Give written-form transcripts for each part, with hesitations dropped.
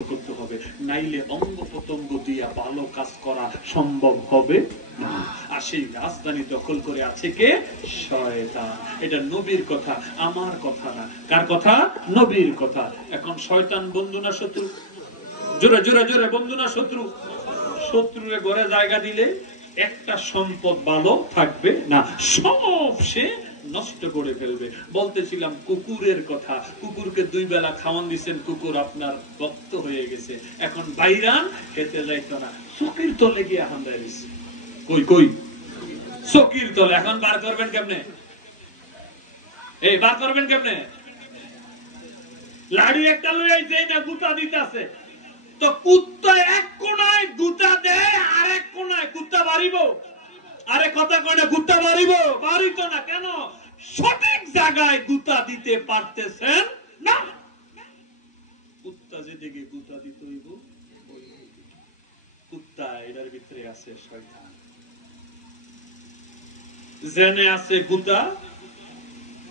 করতে হবে, নাইলে অঙ্গ প্রত্যঙ্গ দিয়া ভালো কাজ করা সম্ভব হবে না। আর সেই রাজধানী দখল করে আছে কে? শয়তান। এটা নবীর কথা, আমার কথা না। কার কথা? নবীর কথা। এখন শয়তান বন্ধু না শত্রু? জোরে জোরে জোরে, বন্ধু না শত্রু? শত্রুরে ঘরে জায়গা দিলে একটা সম্পদ ভালো থাকবে না, সব সে নষ্ট করে ফেলবে। বলতেছিলাম কুকুরের কথা, কুকুরকে 2 বেলা খাওয়ান দিচ্ছেন, কুকুর আপনার ভক্ত হয়ে গেছে, এখন বাইরান খেতে যাইতো না, চকির তলে গিয়ে হান্দায় দিচ্ছে। কই কই চকির তলে। এখন বার করবেন কেমনে? এই বার করবেন কেমনে? লাড়ি একটা লই আইছে না, গুতা দিতেছে। তো কুত্তা এক কোনায় গুতা দেয়, আর এক কোনায় কুত্তা বাড়িব। আরে কথা কয় না, গুতা বাড়িব? বাড়িতো না কেন? সঠিক জায়গায় গুতা দিতে পারতেছেন না। কুত্তা যেদিকে গুতা দিতে হইব, কুত্তা এটার ভিতরে আছে শয়তান, জেনে আছে গুতা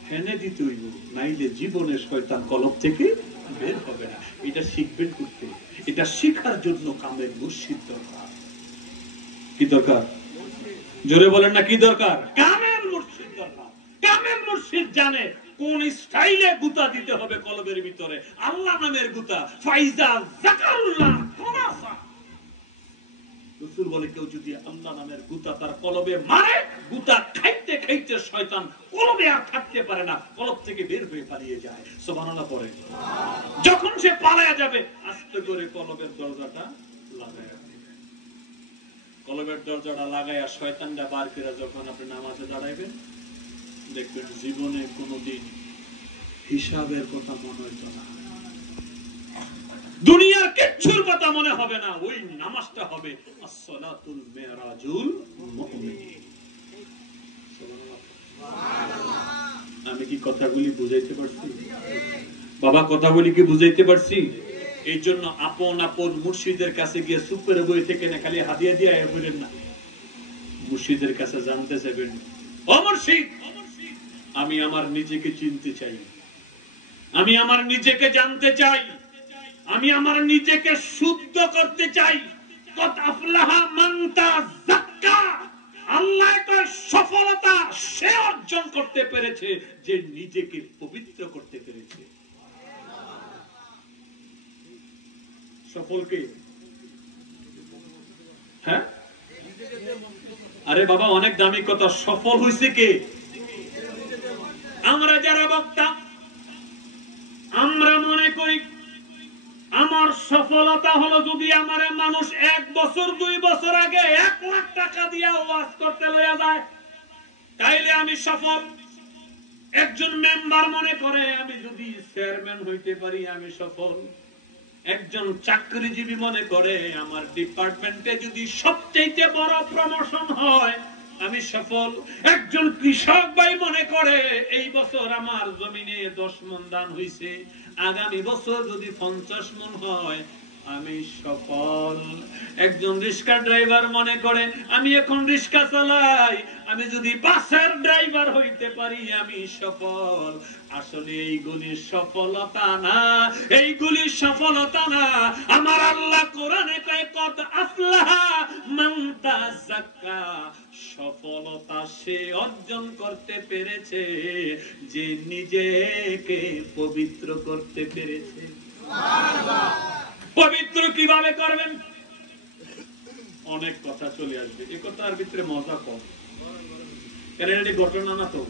হেনে দিতে হইব, নাইলে জীবনে শয়তান কলব থেকে বের হবে না। এটা শিখবেন করতে, এটা শিখার জন্য কামেল মুর্শিদ দরকার। কি দরকার? জোরে বলেন না, কি দরকার? কামেল মুর্শিদ দরকার। কামেল মুর্শিদ জানে কোন স্টাইলে গুতা দিতে হবে কলবের ভিতরে। আল্লাহ নামের গুতা, ফাইজা যাকারুল্লাহ খালাসা। রাসূল বলে কেউ যদি আল্লাহ নামের গুতা তার কলবে মারে, গুতা খাইতে খাইতে শয়তান কলবে আর থাকতে পারে না, কলব থেকে বের হয়ে পালিয়ে যায়। সুবহানাল্লাহ পড়ে। যখন সে পালায়া যাবে, আস্তে করে কলবের দরজাটা লাগায়া, কলবের দরজাটা লাগায়া শয়তানটা বার করে যখন আপনি নামাজে দাঁড়াইবেন, দেখবেন জীবনে কোনোদিন হিসাবের কথা মনে হইতো না, দুনিয়ার কিচ্ছুর কথা মনে হবে না। ওই নামাজটা হবে আসসালাতুল মিরাজুল মুমিনিন। আমি কি কথাগুলি বুঝাইতে পারছি বাবা? কথাগুলি কি বুঝাইতে পারছি? এই জন্য আপন আপন মুর্শিদের কাছে গিয়ে সুপের বই থেকে না খালি হাদিয়া দিয়ে বলেন না, মুর্শিদের কাছে জানতে চাইবেন, ও মুর্শিদ, আমি আমার নিজেকে চিনতে চাই, আমি আমার নিজেকে জানতে চাই, আমি আমার নিজেকে শুদ্ধ করতে চাই। কত আফলাহা মান তাযাক্কা। আল্লাহ কয় সফলতা সে অর্জন করতে পেরেছে যে নিজেকে পবিত্র করতে পেরেছে। সফল কে? হ্যাঁ, আরে বাবা অনেক দামি কথা। সফল হইছে কে? আমরা যারা বক্তা, আমরা মনে করি আমার সফলতা হলো যদি আমারে মানুষ 1 বছর 2 বছর আগে 1 লাখ টাকা দিয়া ওয়াজ করতে লইয়া যায়, তাইলে আমি সফল। একজন মেম্বার মনে করে আমি যদি চেয়ারম্যান হইতে পারি আমি সফল। একজন চাকরিজীবী মনে করে আমার ডিপার্টমেন্টে যদি সবচেয়ে বড় প্রমোশন হয় আমি সফল। একজন কৃষক ভাই মনে করে এই বছর আমার জমিনে 10 মণ ধান হইছে, আগামী বছর যদি 50 মণ হয় আমি সফল। একজন রিক্সা ড্রাইভার মনে করে আমি এখন রিক্সা চালাই, আমি যদি বাসের ড্রাইভার হইতে পারি আমি সফল। আসলে এইগুলি সফলতা না, এইগুলি সফলতা না। আমার আল্লাহ কোরআনে কয় কত আফলাহা মান তাযাক্কা। সফলতা সে অর্জন করতে পেরেছে যে নিজেকে পবিত্র করতে পেরেছে। সুবহানাল্লাহ। পবিত্র কিভাবে করবেন? অনেক কথা চলে আসবে, এই কথার ভিতরে মজা কম, কারণ এটি ঘটনা না, তো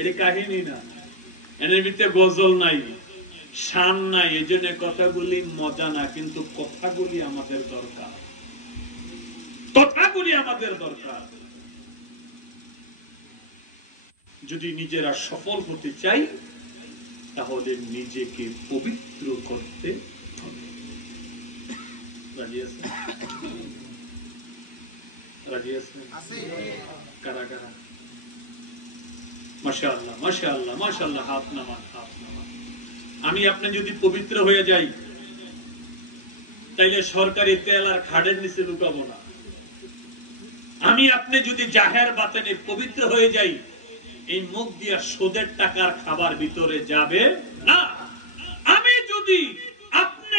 এটি কাহিনী না, এর ভিতরে গজল নাই, শান নাই, এই জন্য কথাগুলি মজা না। কিন্তু কথাগুলি আমাদের দরকার, কথাগুলি আমাদের দরকার। যদি নিজেরা সফল হতে চাই তাহলে নিজেকে পবিত্র করতে হবে। রাজি আছেন? রাজি আছেন? কারা কারা? মাশাআল্লাহ মাশাআল্লাহ মাশাআল্লাহ, হাত নামান, হাত নামান। আমি আপনি যদি পবিত্র হয়ে যাই তাইলে সরকারি তেল আর খাড়ের নিচে লুকাবো না। আমি আপনি যদি জাহের বাতেনে পবিত্র হয়ে যাই, এই মুখ দিয়া সুদের টাকার খাবার ভিতরে যাবে না। আমি যদি আপনি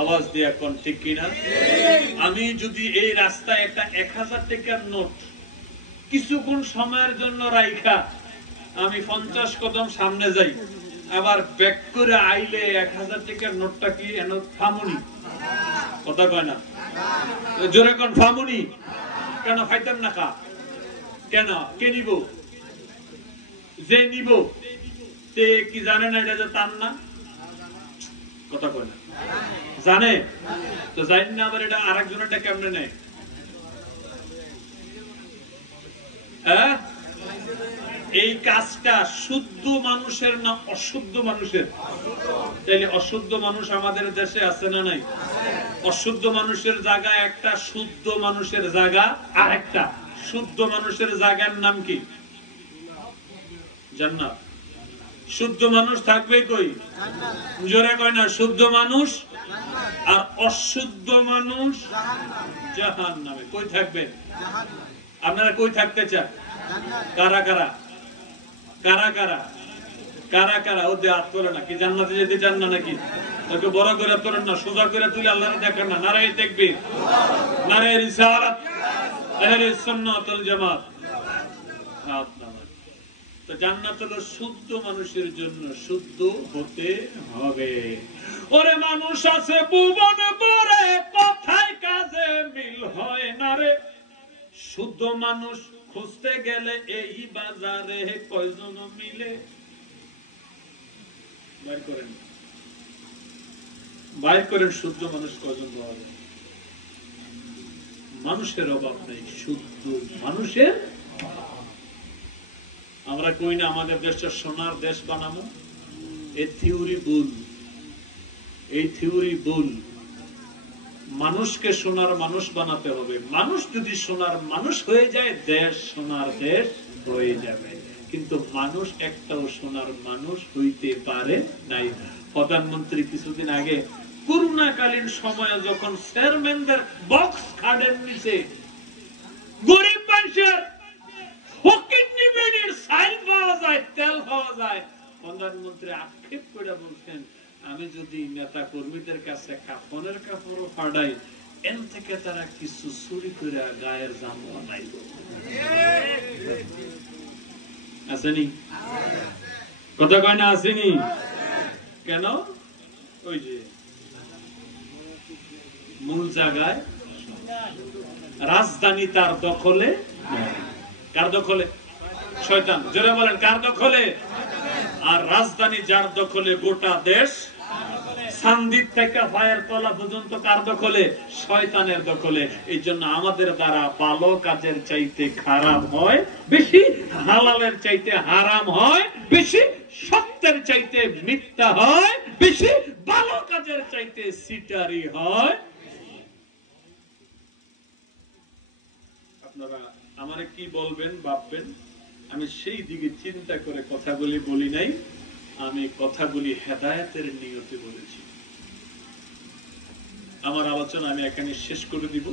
আওয়াজ দিয়ে কোন ঠিক কিনা? আমি যদি এই রাস্তায় একটা 1000 টাকার নোট কিছুক্ষণ সময়ের জন্য রাইখা আমি 50 কদম সামনে যাই, আবার ব্যাক করে আইলে 1000 টাকার নোটটা কি এন থামুনি? কথা কয় না, জোরে কোন থামুনি? কেন ফাইতাম না? কেন? কে নিব? যে নিব তে কি জানে না এটা যে তার না? কথা কয় না, জানে তো জানি না, আবার এটা আরেকজনেরটা কেমনে নেয়? হ্যাঁ, এই কাজটা শুদ্ধ মানুষের না অশুদ্ধ মানুষের? তাইলে অশুদ্ধ মানুষ আমাদের দেশে আছে না নাই? অশুদ্ধ মানুষের জায়গা একটা, শুদ্ধ মানুষের জায়গা আর একটা। শুদ্ধ মানুষের জায়গার নাম কি? জান্নাত। শুদ্ধ মানুষ থাকবে কই? জোরে কয় না, শুদ্ধ মানুষ। আর অশুদ্ধ মানুষ জাহান্নামে। কই থাকবে? আপনারা কই থাকতে চান? কারা কারা? কারা কারা? কারা কারা? ওদের হাত তোলে না কি জান্নাতে যেতে চান না নাকি? ওকে বড় করে তোলেন না, সোজা করে তুলে আল্লাহর দেখেন না। নারায়ে তাকবীর, নারায়ে রিসালাত, আহলে সুন্নাত ওয়াল জামাত। হাত নামান। তো জান্নাত হলো শুদ্ধ মানুষের জন্য, শুদ্ধ হতে হবে। ওরে মানুষ আছে ভুবন ভরে, কথায় কাজে মিল হয় না রে। শুদ্ধ মানুষ খুঁজতে গেলে এই বাজারে কয়জন মিলে? বাইর করেন, বাইর করেন শুদ্ধ মানুষ কয়জন পাওয়া যায়? মানুষের অভাব নেই, শুদ্ধ মানুষের। আমরা কই না আমাদের দেশটা সোনার দেশ বানাবো? এই থিওরি ভুল, এই থিওরি ভুল। মানুষকে সোনার মানুষ বানাতে হবে। মানুষ যদি সোনার মানুষ হয়ে যায়, দেশ সোনার দেশ হয়ে যাবে। কিন্তু মানুষ একটাও সোনার মানুষ হইতে পারে নাই। প্রধানমন্ত্রী কিছুদিন আগে করোনাকালীন সময়ে যখন চেয়ারম্যানদের বক্স খাটের নিচে গরিব মানুষের ফকিন্নি বেডির চাল পাওয়া যায়, তেল পাওয়া যায়, প্রধানমন্ত্রী আক্ষেপ করে বলছেন, আমি যদি নেতা কর্মীদের কাছে কাফনের কাপড়ও ফাড়াই, এর থেকে তারা কিছু চুরি করে গায়ের জামা নাই। আসেনি? কথা কয় না আসেনি? কেন? ওই যে মূল জায়গায় রাজধানী তার দখলে। কার দখলে? শয়তান। জোরে বলেন, কার দখলে? আর রাজধানী যার দখলে, গোটা দেশ সান্দির থেকে পায়ের তলা পর্যন্ত কার দখলে? শয়তানের দখলে। এই জন্য আমাদের দ্বারা ভালো কাজের চাইতে খারাপ হয় বেশি, হালালের চাইতে হারাম হয় বেশি, সত্যের চাইতে মিথ্যা হয় বেশি, ভালো কাজের চাইতে সিটারি হয়। আপনারা আমারে কি বলবেন ভাববেন, আমি সেই দিকে চিন্তা করে কথাগুলি বলি নাই। আমি কথাগুলি হেদায়েতের নিয়তে বলেছি। আমার আলোচনা আমি এখানে শেষ করে দিব।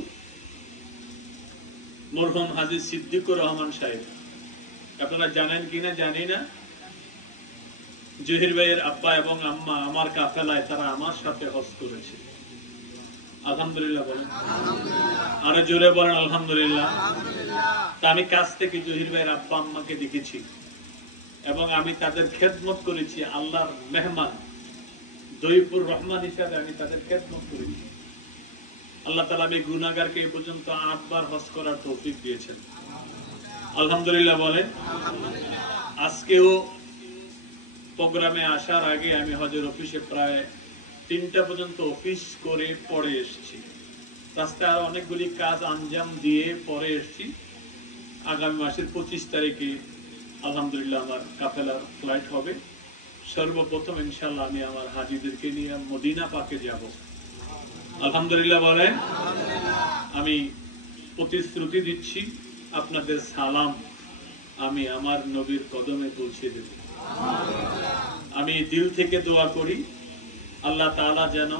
মরহুম হাজী সিদ্দিকুর রহমান সাহেব, আপনারা জানেন কিনা জানি না, জহির ভাইয়ের আব্বা এবং আম্মা আমার কাফেলায়, তারা আমার সাথে হজ করেছে। আলহামদুলিল্লাহ বলেন, আরো জোরে বলেন আলহামদুলিল্লাহ। তা আমি কাছ থেকে জহির ভাইয়ের আব্বা আম্মাকে দেখেছি এবং আমি তাদের খেদমত করেছি। আল্লাহর মেহমান, দইফুর রহমান হিসাবে আমি তাদের খেদমত করেছি। আল্লাহ তাআলা আমি গুনাহগারকে এই পর্যন্ত 8 বার হজ করার তৌফিক দিয়েছেন। আলহামদুলিল্লাহ বলেন। আজকেও প্রোগ্রামে আসার আগে আমি হজের অফিসে প্রায় 3টা পর্যন্ত অফিস করে পরে এসেছি। রাস্তায় আরো অনেকগুলি কাজ আঞ্জাম দিয়ে পরে এসেছি। আগামী মাসের 25 তারিখে আলহামদুলিল্লাহ আমার কাফেলার ফ্লাইট হবে। সর্বপ্রথম ইনশাআল্লাহ আমি আমার হাজীদেরকে নিয়ে মদিনা পাকে যাব। আলহামদুলিল্লাহ বলেন। আমি প্রতিশ্রুতি দিচ্ছি, আপনাদের সালাম আমি আমার নবীর কদমে পৌঁছে দেব। আমি দিল থেকে দোয়া করি, আল্লাহ তাআলা যেন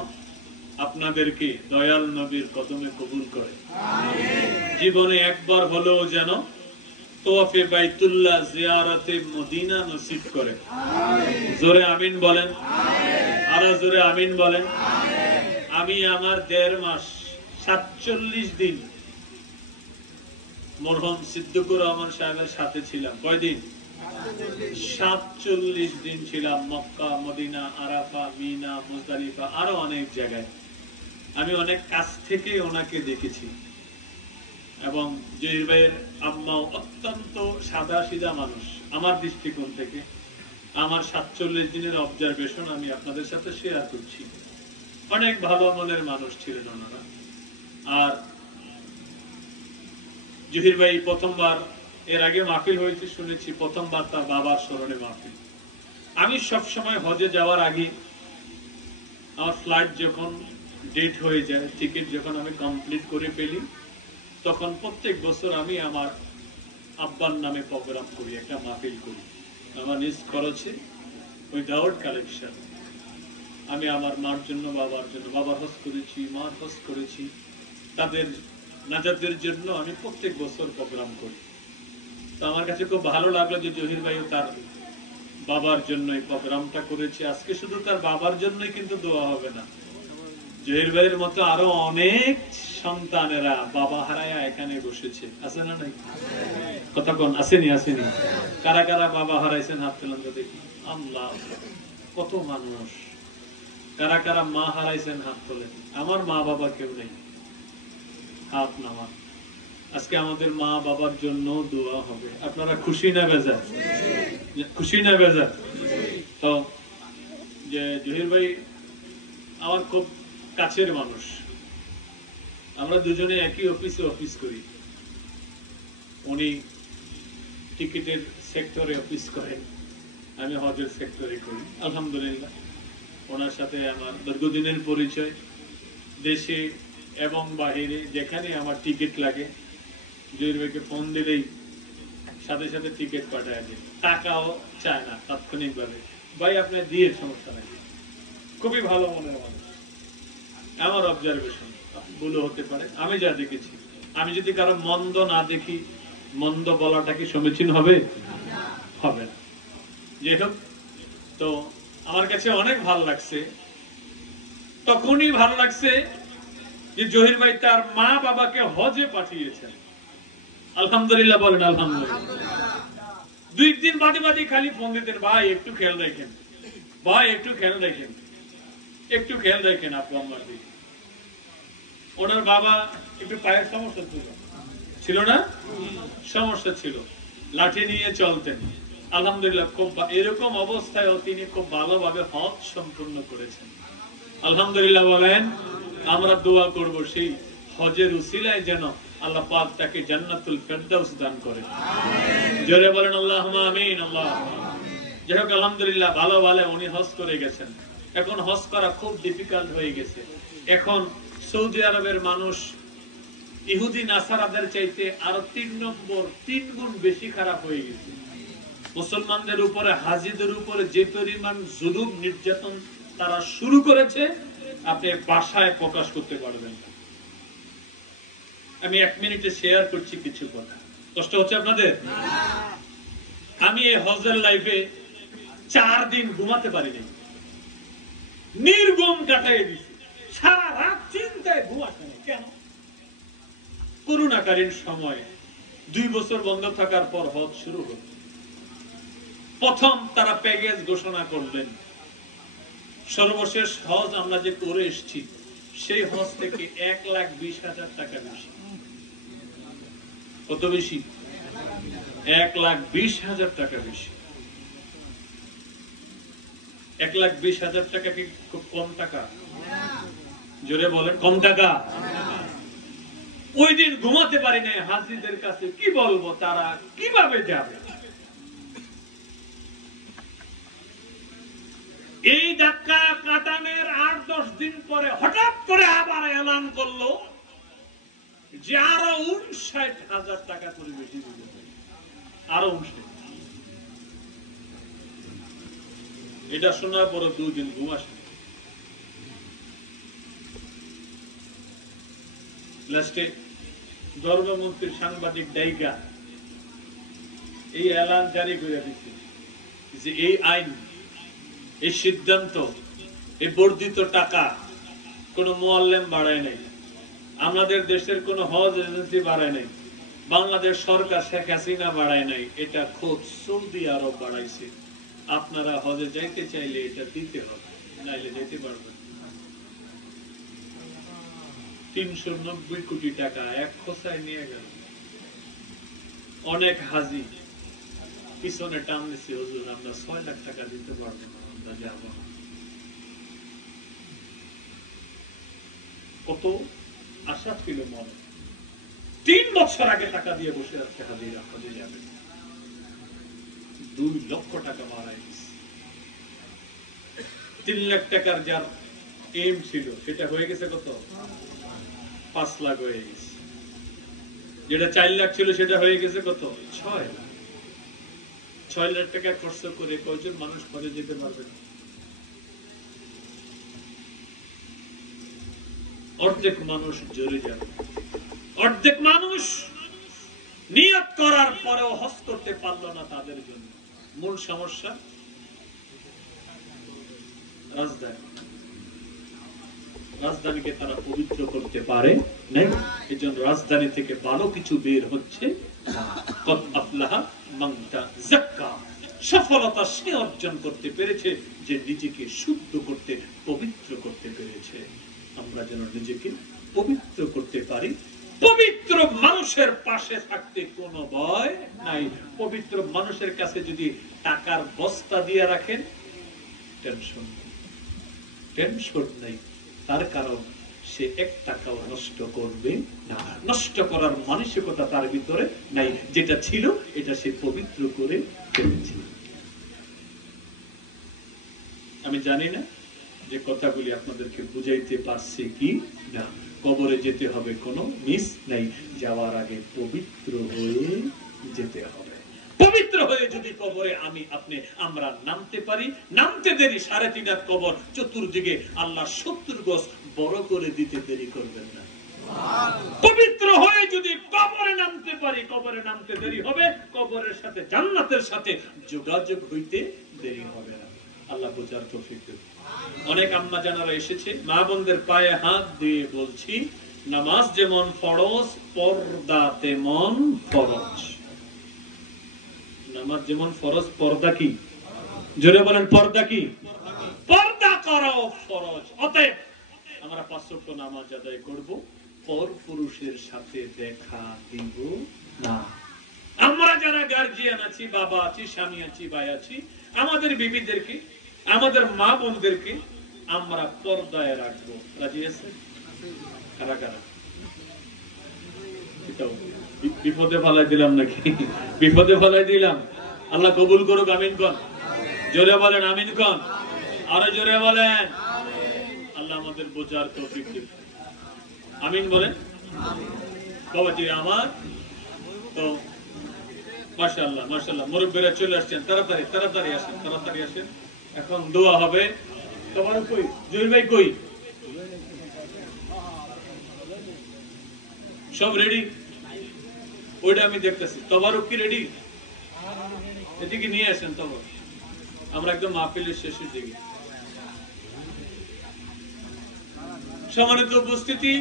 আপনাদেরকে দয়াল নবীর কদমে কবুল করে। জীবনে একবার হলেও যেন তওয়াফে বাইতুল্লাহ জিয়ারতে মদিনা নসিব করে। জোরে আমিন বলেন, আরো জোরে আমিন বলেন। আমি আমার 1.5 মাস 47 দিন মরহুম সিদ্দিকুর রহমান সাহেবের সাথে ছিলাম। কয়দিন? 47 দিন ছিলাম মক্কা, মদিনা, আরাফা, মিনা, মুজদালিফা, আরো অনেক জায়গায়। আমি অনেক কাছ থেকে ওনাকে দেখেছি এবং জহির ভাইয়ের আম্মাও অত্যন্ত সাদা সিধা মানুষ। আমার দৃষ্টিকোণ থেকে আমার 47 দিনের অবজারভেশন আমি আপনাদের সাথে শেয়ার করছি। অনেক ভালো মনের মানুষ ছিলেন ওনারা। আর জহির ভাই প্রথমবার, এর আগে মাহফিল হয়েছে শুনেছি, প্রথমবার তার বাবার স্মরণে মাহফিল। আমি সব সময় হজে যাওয়ার আগে আমার ফ্লাইট যখন ডেট হয়ে যায়, টিকিট যখন আমি কমপ্লিট করে ফেলি, তখন প্রত্যেক বছর আমি আমার আব্বার নামে প্রোগ্রাম করি, একটা মাহফিল করি আমার নিজ খরচে, উইদাউট কালেকশন। আমি আমার মার জন্য, বাবার জন্য, বাবার হজ করেছি, মার হজ করেছি, তাদের নাজাতের জন্য আমি প্রত্যেক বছর প্রোগ্রাম করি। তো আমার কাছে খুব ভালো লাগলো যে জহির ভাইও তার বাবার জন্য এই প্রোগ্রামটা করেছে। আজকে শুধু তার বাবার জন্যই কিন্তু দোয়া হবে না, জহির ভাইয়ের মতো আরো অনেক সন্তানেরা বাবা হারায়া এখানে বসেছে, আছে না নাই? কথা কোন আসেনি? আসেনি? কারা কারা বাবা হারাইছেন হাত তুলেন তো দেখি। আল্লাহ, কত মানুষ। কারা কারা মা হারাইছেন হাত তোলেন। আমার মা বাবা কেউ নেই, হাত নামান। আজকে আমাদের মা বাবার জন্য দোয়া হবে। আপনারা খুশি না বেজার? খুশি না বেজার? তো যে জহির ভাই আমার খুব কাছের মানুষ, আমরা দুজনে একই অফিসে অফিস করি। উনি টিকিটের সেক্টরে অফিস করেন, আমি হজের সেক্টরে করি। আলহামদুলিল্লাহ ওনার সাথে আমার দীর্ঘদিনের পরিচয়। দেশে এবং বাহিরে যেখানে আমার টিকিট লাগে, জহির ভাইকে ফোন দিলেই সাথে সাথে টিকিট পাঠায় দেয়, টাকাও চায় না, তাৎক্ষণিক ভাবে ভাই আপনি দিয়ে, সমস্যা নাই। খুবই ভালো মনের মানুষ। আমার অবজারভেশন, ভুল হতে পারে, আমি যা দেখেছি। আমি যদি কারো মন্দ না দেখি, মন্দ বলাটা কি সমীচীন হবে? হবে না। যাই হোক, তো আমার কাছে অনেক ভালো লাগছে। তখনই ভালো লাগছে যে জহির ভাই তার মা বাবাকে হজে পাঠিয়েছেন। আলহামদুলিল্লাহ বলেন আলহামদুলিল্লাহ। 2 দিন বাদে বাদে খালি ফোন দিতেন, ভাই একটু খেয়াল রাখেন, ভাই একটু খেয়াল রাখেন, একটু খেয়াল রাখেন আপু আমার দিকে। ওনার বাবা একটু পায়ের সমস্যা ছিল না? সমস্যা ছিল, লাঠি নিয়ে চলতেন। আলহামদুলিল্লাহ খুব এরকম অবস্থায়ও তিনি খুব ভালোভাবে হজ সম্পূর্ণ করেছেন। আলহামদুলিল্লাহ বলেন। আমরা দোয়া করব সেই হজের উসিলায় যেন আল্লাহ পাক তাকে জান্নাতুল ফেরদাউস দান করে। জোরে বলেন আল্লাহুম্মা আমিন। আল্লাহুম্মা আমিন। যাই হোক আলহামদুলিল্লাহ ভালো ভালো উনি হজ করে গেছেন। এখন হজ করা খুব ডিফিকাল্ট হয়ে গেছে। এখন সৌদি আরবের মানুষ ইহুদি নাসারাদের চাইতে আরো 3 গুণ বেশি খারাপ হয়ে গেছে। মুসলমানদের উপরে, হাজিদের উপরে যে পরিমাণ জুলুম নির্যাতন তারা শুরু করেছে, আপনি ভাষায় প্রকাশ করতে পারবেন না। আমি 1 মিনিটে শেয়ার করছি কিছু কথা। কষ্ট হচ্ছে আপনাদের? আমি এই হজের লাইফে 4 দিন ঘুমাতে পারিনি, নির্ঘুম কাটাই দিছি, সারা রাত চিন্তায় ঘুম আসে না। কেন? করোনাকালীন সময়ে 2 বছর বন্ধ থাকার পর হজ শুরু হল। প্রথম তারা প্যাকেজ ঘোষণা করলেন। সর্বশেষ হজ আমরা যে করে এসেছি সেই হজ থেকে 1,20,000 টাকা বেশি। কত বেশি? 1,20,000 টাকা বেশি। 1,20,000 টাকা কি খুব কম টাকা? জোরে বলেন, কম টাকা? ওই দিন ঘুমাতে পারি না। হাজিদের কাছে কি বলবো, তারা কিভাবে যাবে? এই ধাক্কা কাটানোর 8-10 দিন পরে হঠাৎ করে আবার এলান করলো যে আরো 59,000 টাকা করে বেশি দিতে হবে। আরো 59। এটা শোনার পরে 2 দিন ঘুম আসে। লাস্টে ধর্মমন্ত্রীর সাংবাদিক ডাইকা এই এলান জারি করে দিচ্ছে যে এই আইন, এই সিদ্ধান্ত, এই বর্ধিত টাকা কোন মুআল্লিম বাড়ায় নাই, আমাদের দেশের কোন হজ এজেন্সি বাড়ায় নাই, বাংলাদেশ সরকার শেখ হাসিনা বাড়ায় নাই, এটা খোদ সৌদি আরব বাড়াইছে। আপনারা হজে যাইতে চাইলে এটা দিতে হবে, নাইলে যেতে পারবেন। 390 কোটি টাকা এক খোসায় নিয়ে গেল। অনেক হাজি পিছনে টান দিচ্ছে, হুজুর আমরা 6 লাখ টাকা দিতে পারবো না, আমরা যাব না। কত আশা ছিল মনে, 3 বছর আগে টাকা দিয়ে বসে আছে হাজিরা, হজে যাবে। 2 লক্ষ টাকা মারা গেছে। 3 লাখ টাকার যার এম ছিল সেটা হয়ে গেছে কত? 5 লাখ হয়ে গেছে। যেটা 4 লাখ ছিল সেটা হয়ে গেছে কত? 6 লাখ। 6 লাখ টাকা খরচ করে কয়জন মানুষ হজে যেতে পারবে? অর্ধেক মানুষ জড়ে যাবে, অর্ধেক মানুষ নিয়ত করার পরেও হজ করতে পারলো না। তাদের জন্য মূল সমস্যা রাজধানীকে তারা পবিত্র করতে পারে নাই। এই জন্য রাজধানী থেকে ভালো কিছু বের হচ্ছে। সফলতা সে অর্জন করতে পেরেছে যে নিজেকে শুদ্ধ করতে, পবিত্র করতে পেরেছে। আমরা যেন নিজেকে পবিত্র করতে পারি। পবিত্র মানুষের পাশে থাকতে কোনো ভয় নাই। পবিত্র মানুষের কাছে যদি টাকার বস্তা দিয়ে রাখেন, টেনশন নাই। তার কারণ সে 1 টাকাও নষ্ট করবে না। নষ্ট করার মানসিকতা তার ভিতরে নাই। যেটা ছিল এটা সে পবিত্র করে ফেলেছে। আমি জানি না যে কথাগুলি আপনাদেরকে বুঝাইতে পারছি কি না। কবরে যেতে হবে, কোনো মিস নাই। যাওয়ার আগে পবিত্র হয়ে যেতে হবে। পবিত্র হয়ে যদি কবরে আমরা নামতে পারি, নামতে দেরি 3.5 হাত কবর, চতুর্দিকে আল্লাহ 70 গজ বড় করে দিতে দেরি করবেন না। পবিত্র হয়ে যদি কবরে নামতে পারি, কবরে নামতে দেরি হবে, কবরের সাথে জান্নাতের সাথে যোগাযোগ হইতে দেরি হবে না। আল্লাহ বোঝার তৌফিক দেন। অনেক আম্মা জানারা এসেছে, মা বোনদের পায়ে হাত দিয়ে বলছি, নামাজ যেমন ফরজ, পর্দা তেমন ফরজ। নামাজ যেমন ফরজ, পর্দা কি? জোরে বলেন, পর্দা কি? পর্দা করাও ফরজ। অতএব আমরা 5 ওয়াক্ত নামাজ আদায় করব, পর পুরুষের সাথে দেখা দিব না। আমরা যারা গার্জিয়ান আছি, বাবা আছি, স্বামী আছি, ভাই আছি, আমাদের বিবিদেরকে, আমাদের মা বোনদেরকে আমরা পর্দায় রাখবো। রাজি আছে? কারা কারা? বিপদে ফেলাই দিলাম নাকি? বিপদে ফেলাই দিলাম। আল্লাহ কবুল করুক। আমিন কোন? জোরে বলেন আমিন কোন? আরো জোরে বলেন। আল্লাহ আমাদের বোঝার তৌফিক দিন। আমিন বলেন। বাবাজি আমার তো মাশাআল্লাহ মাশাআল্লাহ, মুরব্বিরা চলে আসছেন। তাড়াতাড়ি তাড়াতাড়ি আসেন, তাড়াতাড়ি আসেন। এখন দোয়া হবে। তোমার কই? জুয়েল ভাই কই? সব রেডি? ওইটা আমি দেখতেছি। তবারক কি রেডি? এদিকে নিয়ে আসেন তবারক। আমরা একদম মাহফিলের শেষের দিকে। সম্মানিত উপস্থিতি,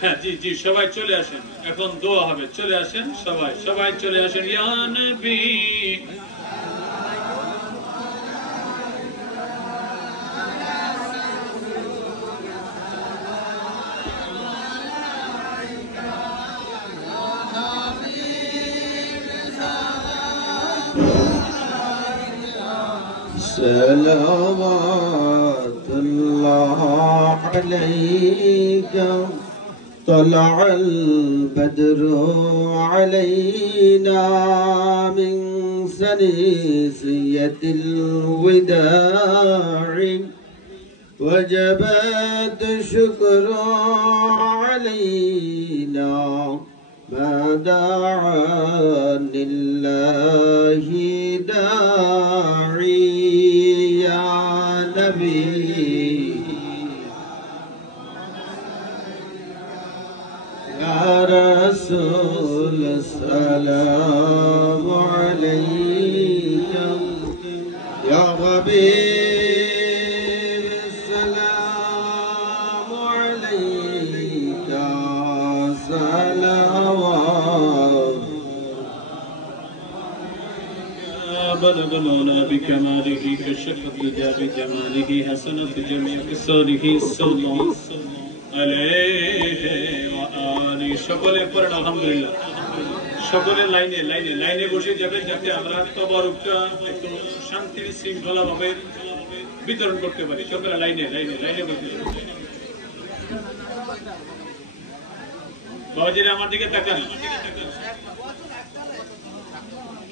হ্যাঁ জি জি, সবাই চলে আসেন। এখন দোয়া হবে। চলে আসেন সবাই, সবাই চলে আসেন। ইয়া নবী সালাওয়াতুল্লাহ আলাইকা طلع البدر علينا من سنيسية الوداع وجبت الشكر علينا ما دعا لله داعي يا نبي يا رسول السلام عليك يا حبيب الصلوات بلغ العلا بكماله كشف الدجى بجماله حسنت جميع خصاله صلى الله عليه وآله সকলে পড়েন আলহামদুলিল্লাহ সকলে লাইনে লাইনে লাইনে বসে যাবেন যাতে আমরা তবারুকটা একটু শান্তির শৃঙ্খলা ভাবে বিতরণ করতে পারি সকলে লাইনে লাইনে লাইনে বসে বাবাজিরা আমার দিকে তাকান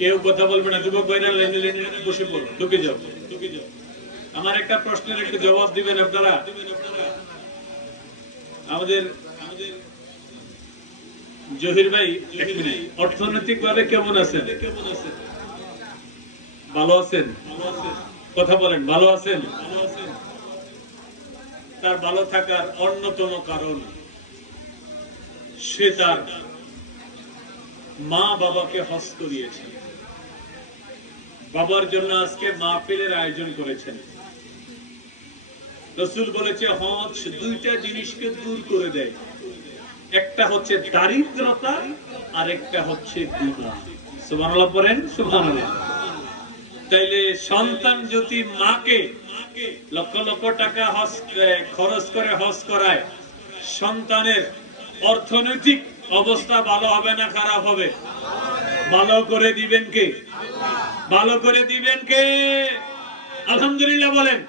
কেউ কথা বলবে না যুবক ভাইরা লাইনে লাইনে বসে পড়ো ঢুকে যাও আমার একটা প্রশ্নের একটু জবাব দিবেন আপনারা আমাদের জহির ভাই এক মিনিট অর্থনৈতিক ভাবে কেমন আছেন ভালো আছেন কথা বলেন ভালো আছেন তার ভালো থাকার অন্যতম কারণ সে তার মা বাবাকে হজ করিয়েছে বাবার জন্য আজকে মাহফিলের আয়োজন করেছেন রাসূল বলেছে হজ দুইটা জিনিসকে দূর করে দেয় একটা হচ্ছে দারিদ্রতা আর একটা হচ্ছে গুনাহ সুবহানাল্লাহ পড়েন সুবহানাল্লাহ তাইলে সন্তান যদি মাকে লক্ষ লক্ষ টাকা হজ খরচ করে হজ করায় সন্তানের অর্থনৈতিক অবস্থা ভালো হবে না খারাপ হবে ভালো করে দিবেন কে ভালো করে দিবেন কে আলহামদুলিল্লাহ বলেন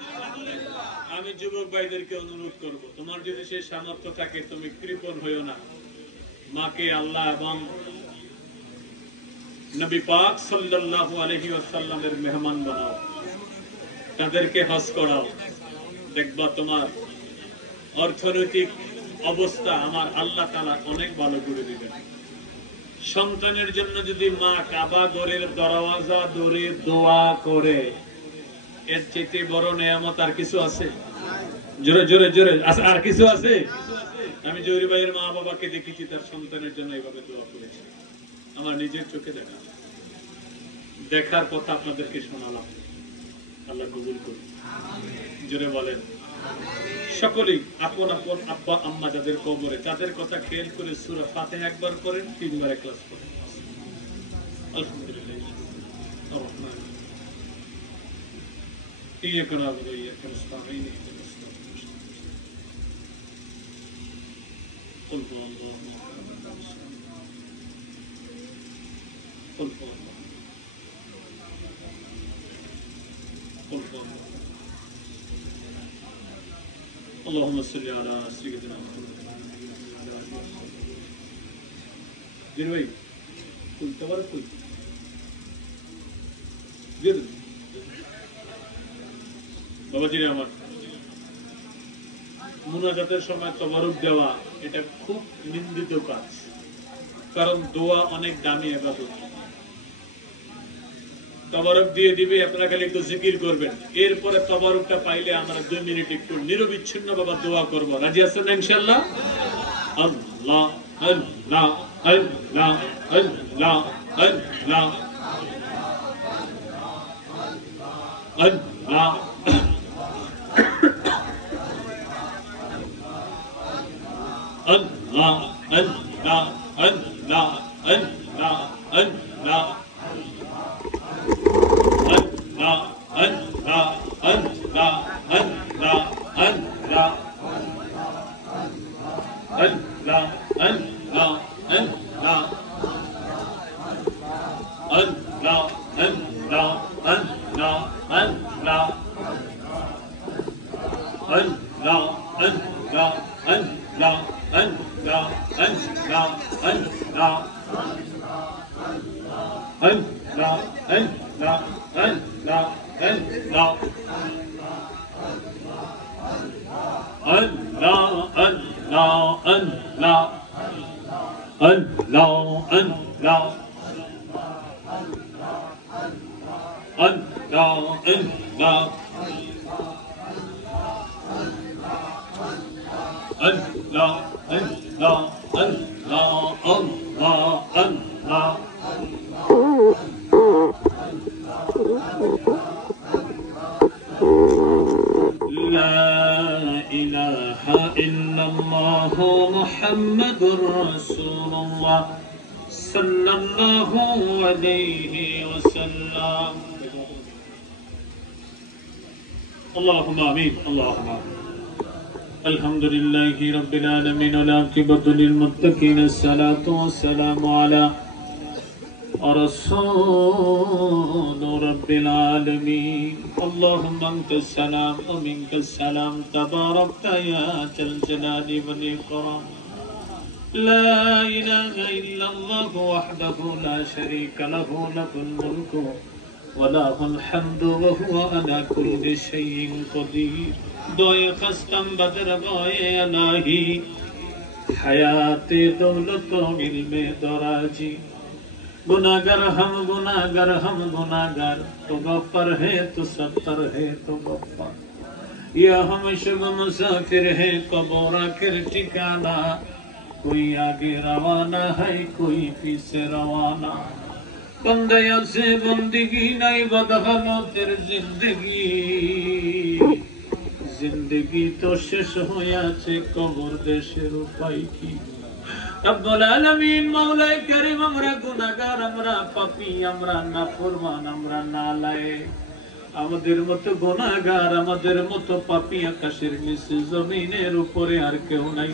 আমি যুবক ভাইদেরকে অনুরোধ করব তোমার যদি সেই সামর্থ্য থাকে তুমি কৃপণ হইও না মাকে আল্লাহ এবং নবী পাক সাল্লাল্লাহু আলাইহি ওয়াসাল্লামের মেহমান বানাও তাদেরকে হজ করাও দেখবা তোমার অর্থনৈতিক অবস্থা আমার আল্লাহ তাআলা অনেক ভালো করে দিবেন সন্তানের জন্য যদি মা কাবা ঘরের দরওয়াজা ধরে দোয়া করে এর চেয়ে বড় নিয়ামত আর কিছু আছে জোরে জোরে জোরে আর কিছু আছে আমি জহির ভাইয়ের মা বাবাকে দেখেছি তার সন্তানের জন্য এইভাবে দোয়া করেছে আমার নিজের চোখে দেখা দেখার কথা আপনাদেরকে শোনালাম আল্লাহ কবুল করুন জোরে বলেন সকলেই আপন আপন আব্বা আম্মা যাদের কবরে তাদের কথা খেয়াল করে সূরা ফাতিহা একবার করেন তিনবার ইখলাস করেন আলহামদুলিল্লাহ আর-রাহমান ইyyaka na'budu wa iyyaka nasta'in ihdinas siratal mustaqim qul huwallahu ahad qul huwallahu qul huwallahu اللهم صل على سيدنا محمد جن भाई कुल तवरक कुल जिद বাবাজি আমার মুনাজাতের সময় তবরক দেওয়া এটা খুব নিন্দিত কাজ কারণ দোয়া অনেক দামি ইবাদত তবরক দিয়ে দিবে আপনারা খালি একটু জিকির করবেন এরপরে তবরকটা পাইলে আমরা 2 মিনিট একটু নিরবিচ্ছিন্ন ভাবে দোয়া করব রাজি আছেন ইনশাআল্লাহ আল্লাহ আল্লাহ আল্লাহ আল্লাহ আল্লাহ আল্লাহ Allah Allah Allah Allah Allah ইলাহা ইল্লাল্লাহ মুহাম্মাদুর রাসূলুল্লাহ সাল্লাল্লাহু আলাইহি ওয়াসাল্লাম। আল্লাহুম্মা আমিন, আল্লাহুম্মা আমিন। আলহামদুলিল্লাহি রাব্বিল আলামিন ওয়া আকিবাতু লিল মুত্তাকিন। আসসালাতু ওয়াসসালামু আলা رسول رب العالمين. اللهم انت السلام ومنك السلام تباركت يا ذا الجلال والاكرام. لا اله الا الله وحده لا شريك له له الملك وله الحمد وهو على كل شيء قدير. دوئے قسم بدر گوئے الہی حیات دولت و علم دراجی. गुनाहगार हम गुनाहगार, तो गफ्फार है तो सत्तर है तो गफ्फार. या हम शुभ मुसाफिर है कब्र आखिर ठिकाना. कोई आगे रवाना है कोई पीछे रवाना. बंदया से बंदगी नहीं बदहलो तेरी जिंदगी तो शेष होया छे कब्र देशेर उपाय की. রব্বুল আলামিন মাওলায়ে কারীম আমরা গুনাহগার, আমরা পাপী, আমরা নাফরমান, আমরা নালায়েক। আমাদের মতো গুনাহগার, আমাদের মতো পাপী আকাশের নিচে জমিনের উপরে আর কেউ নাই।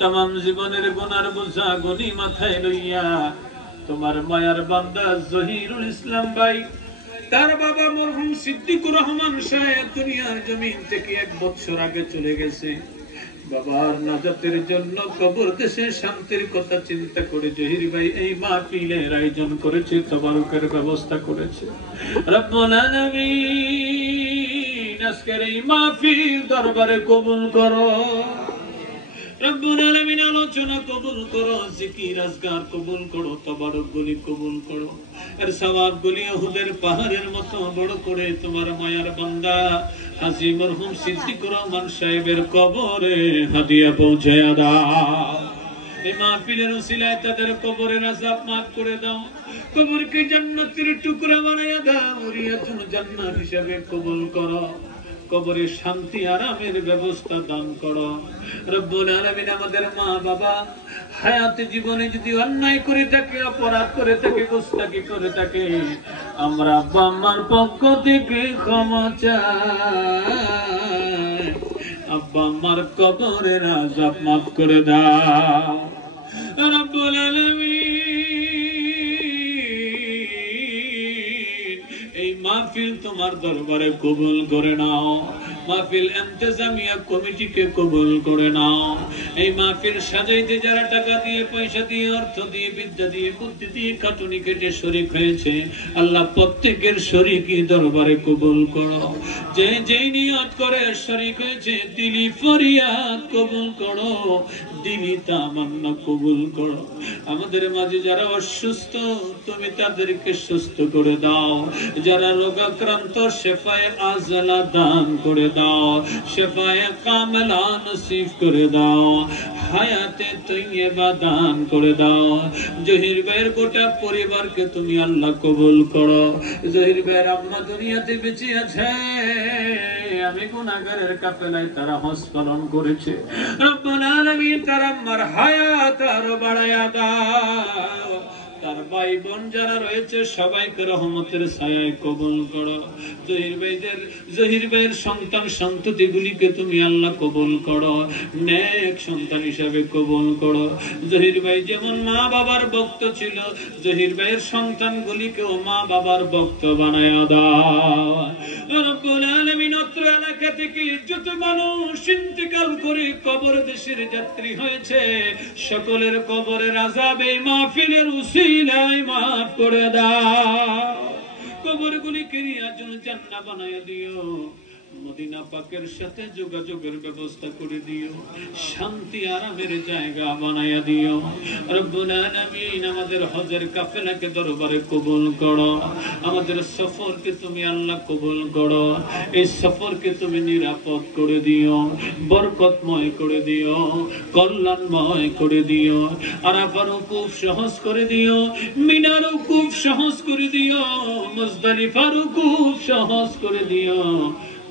तमाम জীবনের গুনার বোঝা গনি মাথায় লইয়া তোমার মায়ার বান্দা জহিরুল ইসলাম ভাই, তার বাবা মরহুম সিদ্দিকুর রহমান সাহেব দুনিয়ার জমিন থেকে 1 বছর আগে চলে গেছে। বাবার নাজাতের জন্য কবর দেশে শান্তির কথা চিন্তা করে জহির ভাই এই মাহফিলের আয়োজন করেছে, তবারকের ব্যবস্থা করেছে। রব্বুল আলামিন আজকের এই মাহফিল দরবারে কবুল করো। রব্বুল আলামিন আলোচনা কবুল করো, জিকির আজকার কবুল করো, তবারক গুলি কবুল করো। এর সওয়াব গুলি উহুদের পাহাড়ের মতো বড় করে তোমার মায়ার বান্দা হাজী মরহুম সিদ্দিকুর রহমান সাহেবের কবরে হাদিয়া পৌঁছায়া দাও। এই মাহফিলের উসিলায় তাদের কবরের আযাব মাফ করে দাও, কবরকে জান্নাতের টুকরা বানায়া দাও, রিয়াতুল জান্নাত হিসাবে কবুল করো। কবরে শান্তি আরামের ব্যবস্থা দান করো। রব্বুল আলামিন আমাদের মা বাবা হায়াতে জীবনে যদি অন্যায় করে থাকে, অপরাধ করে থাকে, গোস্তাকি করে থাকে, আমরা আব্বা আম্মার পক্ষ থেকে ক্ষমা চাই। আব্বা আম্মার কবরের আযাব মাফ করে দাও। রব্বুল আলামিন এই মাহফিল তোমার দরবারে কবুল করে নাও। মাহফিল ইন্তেজামিয়া কমিটিকে কবুল করে নাও। এই মাহফিল সাজাইতে যারা টাকা দিয়ে, পয়সা দিয়ে, অর্থ দিয়ে, বিদ্যা দিয়ে, বুদ্ধি দিয়ে, খাটুনি কেটে শরীক হয়েছে, আল্লাহ প্রত্যেকের শরীকি দরবারে কবুল করো। যে যেই নিয়ত করে শরীক হয়েছে দিলি ফরিয়াদ কবুল করো, দিলি তামান্না কবুল করো। আমাদের মাঝে যারা অসুস্থ তুমি তাদেরকে সুস্থ করে দাও। যারা রোগাক্রান্ত শেফায়ে আজলা দান করে দাও, শেফায়ে কামেলা নসিব করে দাও, হায়াতে তৈয়বা দান করে দাও। জহির ভাইয়ের গোটা পরিবারকে তুমি আল্লাহ কবুল করো। জহির ভাইয়ের আম্মা দুনিয়াতে বেঁচে আছে, আমি গুনাহগারের কাফেলায় তারা হজ পালন করেছে। রব্বুল আলামিন তার আম্মার হায়াত আরো বাড়ায়া দাও। তার ভাই বোন যারা রয়েছে সবাইকে রহমতের ছায়ায় কবুল করো। জহির ভাইয়ের সন্তান সন্ততি গুলিকে তুমি আল্লাহ কবুল করো, নেক সন্তান হিসাবে কবুল করো। জহির ভাই যেমন মা বাবার ভক্ত ছিল, জহির ভাইয়ের সন্তান গুলিকেও মা বাবার ভক্ত বানায় দাও। রব্বুল আলামিন অত্র এলাকা থেকে যত মানুষ ইন্তেকাল করে কবর দেশের যাত্রী হয়েছে, সকলের কবরের আযাব এই মাহফিলের উসিলায় মাফ করে দাও। কবরগুলিকে রিয়াজুল জান্নাহ বানায়া দিও। মদিনা পাকের সাথে যোগাযোগের ব্যবস্থা করে দিও, শান্তি আরামের জায়গা বানায়া দিও। রব্বুল আলামিন আমাদের হজের কাফেলাকে দরবারে কবুল করো। আমাদের সফরকে তুমি আল্লাহ কবুল করো। এই সফরকে তুমি নিরাপদ করে দিও, বরকতময় করে দিও, কল্যাণময় করে দিও। আরাফার উকুফ সহজ করে দিও, মিনার উকুফ সহজ করে দিও, মুজদালিফার উকুফ সহজ করে দিও।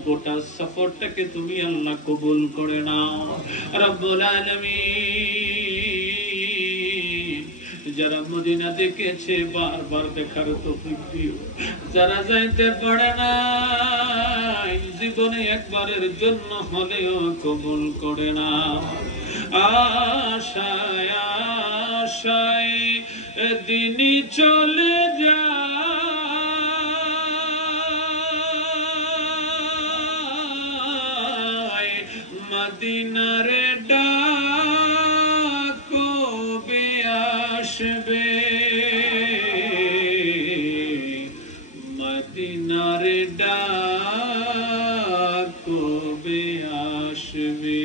গোটা সফরটাকে তুমি আল্লাহ কবুল করে নাও রব্বুল আলামিন। যারা মদিনা দেখেছে বারবার দেখার তৌফিক দিও, যারা যাইতে পারে না জীবনে একবারের জন্য হলেও কবুল করে না। আশায় আশায় দিনই চলে যায়, মদিনার ডাক কবে আসবে, মদিনার ডাক কবে আসবে।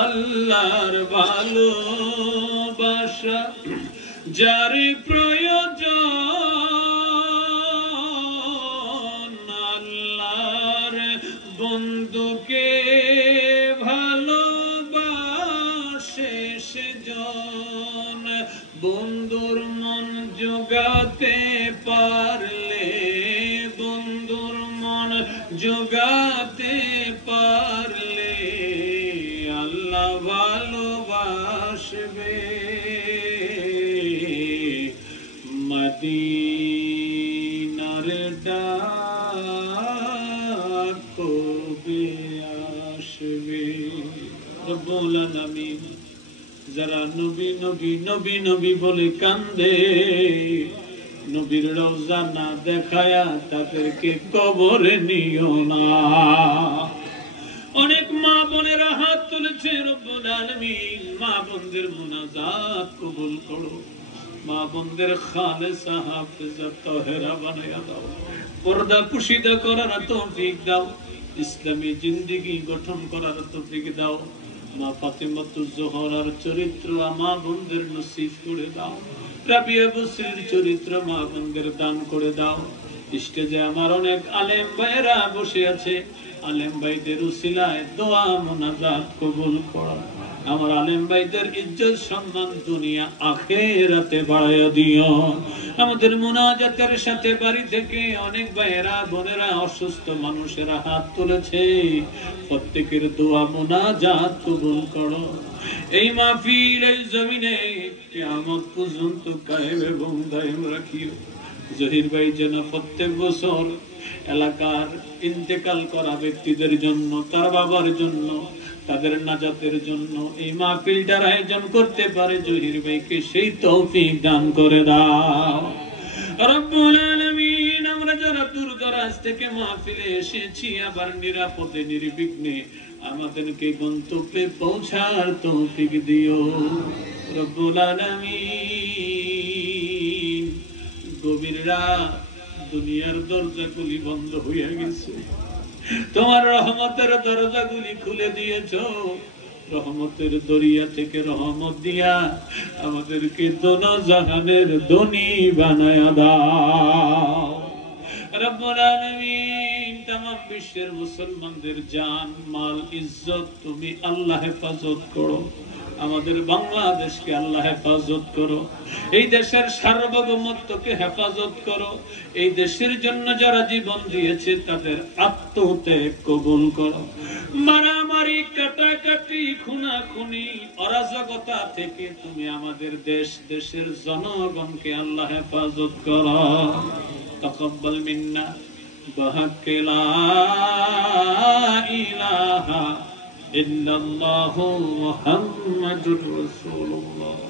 আল্লাহর ভালোবাসা যার প্রয়োজন, আল্লাহর বন্ধুকে ভালোবাসে সেজন, বন্ধুর মন জোগাতে পারলে, বন্ধুর মন জোগাতে পারলে আল্লাহ ভালোবাসবে, মদিনার ডাক কবে আসবে। রব্বুল আলামিন যারা নবী নবী নবী নবী বলে কান্দে, নবীর রওজা না দেখায়া তাদেরকে কবরে নিও না। অনেক মা বোনেরা হাত তুলেছে রব্বুল আলামিন, মা বোনদের মুনাজাত কবুল করো, মা বোনদের খালেসা হাফেজা তাহেরা বানায়া দাও, পর্দা পুশিদা করার তৌফিক দাও, ইসলামী জিন্দেগি গঠন করার তৌফিক দাও। মা ফাতেমাতুজ জোহরার চরিত্র মা বোনদের নসিব করে দাও, রাবিয়া বসরির চরিত্র মা বোনদের দান করে দাও। স্টেজে আমার অনেক আলেম ভাইরা বসে আছে, আলেম ভাইদের উসিলায় দোয়া মুনাজাত কবুল করো। আমার আলেম ভাইদের ইজ্জত সম্মান দুনিয়া আখিরাতে বাড়ায়া দিও। আমাদের মুনাজাতের সাথে বাড়ি থেকে অনেক ভাইরা বোনেরা অসুস্থ মানুষেরা হাত তুলেছে, প্রত্যেকের দোয়া মুনাজাত কবুল করো। এই মাহফিল এই জমিনে কিয়ামত পর্যন্ত কায়েম এবং দায়েম রাখিও। জহির ভাই যেন প্রত্যেক বছর এলাকার ইন্তেকাল করা ব্যক্তিদের জন্য, তার বাবার জন্য, তাদের নাজাতের জন্য এই মাহফিলটার আয়োজন করতে পারে, জহির ভাইকে সেই তৌফিক দান করে দাও রব্বুল আলামিন। আমরা যারা দূর দরাজ থেকে মাহফিলে এসেছি আবার নিরাপদে নির্বিঘ্নে আমাদেরকে গন্তব্যে পৌঁছার তৌফিক দিও রব্বুল আলামিন। গভীর রাত, দুনিয়ার দরজাগুলি বন্ধ হয়ে গেছে, তোমার রহমতের দরজাগুলি খুলে দিয়েছো। রহমতের দরিয়া থেকে রহমত দিয়া আমাদেরকে দোনো জাহানের ধনী বানায়া দাও রব্বুল আলামিন। तमाम বিশ্বের মুসলমানদের জান মাল ইজ্জত তুমি আল্লাহ হেফাজত করো, আমাদের বাংলাদেশকে আল্লাহ হেফাজত করো, এই দেশের সার্বভৌমত্বকে হেফাজত করো। এই দেশের জন্য যারা জীবন দিয়েছে তাদের আত্মত্যাগ কবুল করো। মারামারি, কাটাকাটি, খুনাখুনি, অরাজকতা থেকে তুমি আমাদের দেশের জনগণকে আল্লাহ হেফাজত করো। তাকাব্বাল মিন্না بحق لا إله إلا الله محمد رسول الله।